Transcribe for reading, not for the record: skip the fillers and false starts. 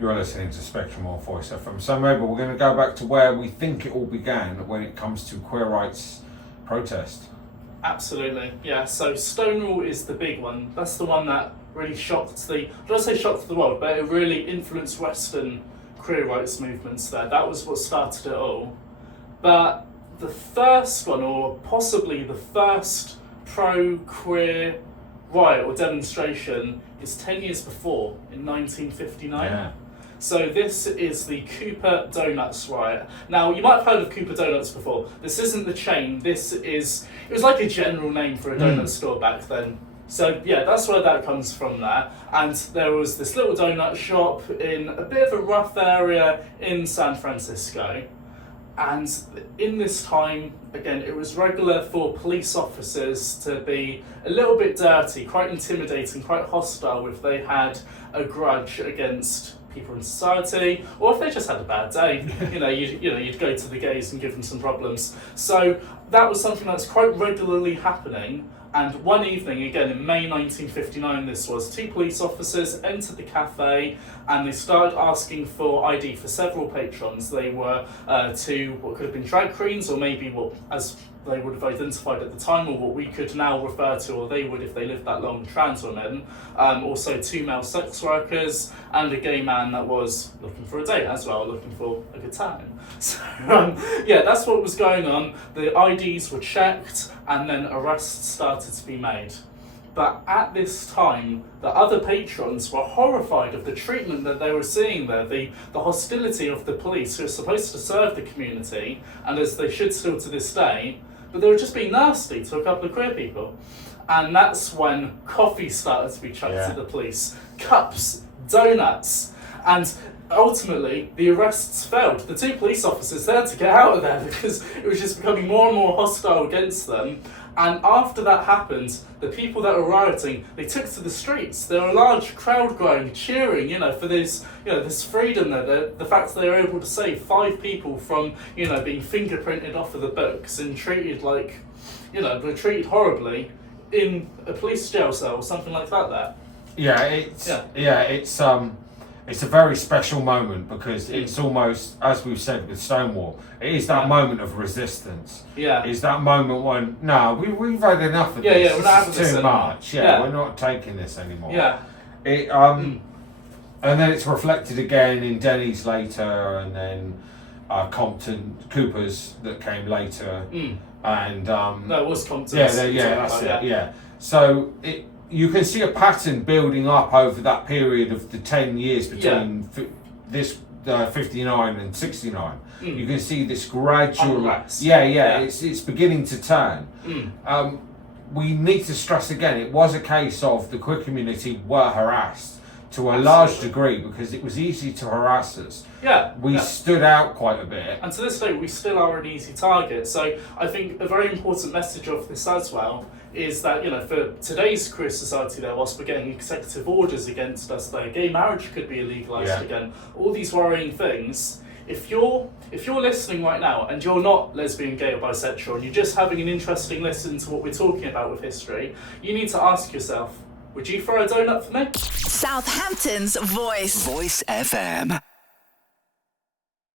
You're listening to Spectrum on Voice FM. So maybe we're going to go back to where we think it all began when it comes to queer rights protest. Absolutely, yeah. So Stonewall is the big one. That's the one that really shocked I don't say shocked the world, but it really influenced Western queer rights movements there. That was what started it all. But the first one, or possibly the first pro-queer riot or demonstration, is 10 years before, in 1959. Yeah. So this is the Cooper Donuts riot. Now, you might have heard of Cooper Donuts before. This isn't the chain. It was like a general name for a donut store back then. So yeah, that's where that comes from there. And there was this little donut shop in a bit of a rough area in San Francisco. And in this time, again, it was regular for police officers to be a little bit dirty, quite intimidating, quite hostile if they had a grudge against people in society, or if they just had a bad day. You'd go to the gays and give them some problems. So that was something that's quite regularly happening. And one evening, again in May 1959, this was, 2 police officers entered the cafe and they started asking for ID for several patrons. They were 2 what could have been drag queens, or maybe what, as they would have identified at the time, or what we could now refer to, or they would if they lived that long, trans women. Also 2 male sex workers and a gay man that was looking for a date as well, looking for a good time. So yeah, that's what was going on. The IDs were checked and then arrests started to be made. But at this time, the other patrons were horrified of the treatment that they were seeing there, the hostility of the police who are supposed to serve the community, and as they should still to this day, but they were just being nasty to a couple of queer people. And that's when coffee started to be chucked at the police, cups, donuts, and ultimately the arrests failed. The 2 police officers there to get out of there because it was just becoming more and more hostile against them. And after that happened, the people that were rioting, they took to the streets. There were a large crowd going, cheering, for this, this freedom there. The fact that they were able to save 5 people from, being fingerprinted off of the books and treated like, they're treated horribly in a police jail cell or something like that there. It's a very special moment because it's almost, as we've said with Stonewall, it is that moment of resistance. Yeah. It's that moment when, we've had enough of this. We're not having this is too much. We're not taking this anymore. Yeah. And then it's reflected again in Denny's later, and then Cooper's that came later. And no, it was Compton's. That's it. Yeah. So you can see a pattern building up over that period of the 10 years between this 59 and 69. You can see this gradual unrest. It's beginning to turn. We need to stress again, it was a case of the queer community were harassed to a large degree because it was easy to harass us. We stood out quite a bit. And to this day, we still are an easy target. So I think a very important message of this as well is that, for today's queer society there, whilst we're getting executive orders against us there, gay marriage could be legalised again, all these worrying things. If you're listening right now and you're not lesbian, gay or bisexual, and you're just having an interesting listen to what we're talking about with history, you need to ask yourself, would you throw a donut for me? Southampton's Voice. Voice FM.